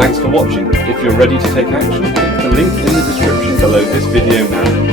Thanks for watching. If you're ready to take action, click the link in the description below this video now.